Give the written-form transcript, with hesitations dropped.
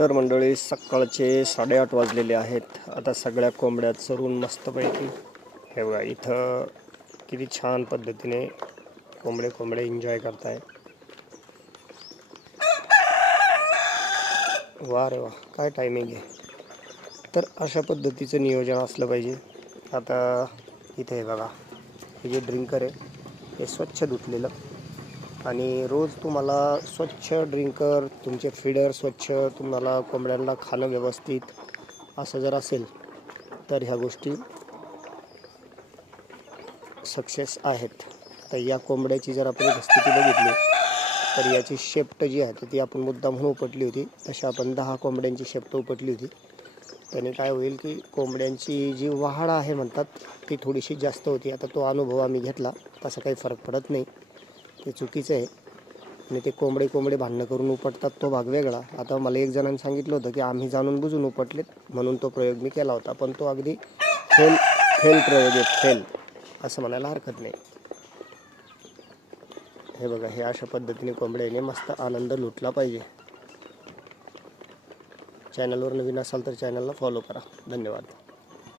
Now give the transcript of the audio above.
तर मंडळी सकाळचे 8:30 वाजलेले आहेत. आता सगळ्या कोंबड्या चरून मस्तपैकी हे बघा इथं किती छान पद्धतीने कोंबडे एन्जॉय करताय. वा रे वा, काय टायमिंग आहे. तर अशा पद्धतीचं नियोजन असलं पाहिजे. आता इथे हे बघा, हे जे ड्रिंकर आहे हे स्वच्छ धुतलेलं, आणि रोज तुम्हाला स्वच्छ ड्रिंकर, तुमचे फीडर स्वच्छ, तुम्हाला कोंबड्यांना खाणं व्यवस्थित असं जर असेल तर ह्या गोष्टी सक्सेस आहेत. तर या कोंबड्याची जर आपण स्थिती बघितली तर याची शेपट जी आहे ती आपण मुद्दाम म्हणून उपटली होती. तशा आपण 10 कोंबड्यांची शेपट उपटली होती. त्याने काय होईल की कोंबड्यांची जी वाढ आहे म्हणतात ती थोडीशी जास्त होती. आता तो अनुभव आम्ही घेतला, तसा काही फरक पडत नाही, ते चुकीचं आहे. आणि ते कोंबडे भांडणं करून उपटतात तो भाग वेगळा. आता मला एक जणांनी सांगितलं होतं की आम्ही जाणून बुजून उपटलेत म्हणून तो प्रयोग मी केला होता, पण तो अगदी फेल प्रयोग आहे, फेल असं म्हणायला हरकत नाही. हे बघा, हे अशा पद्धतीने कोंबड्याने मस्त आनंद लुटला पाहिजे. चॅनलवर नवीन असाल तर चॅनलला फॉलो करा. धन्यवाद.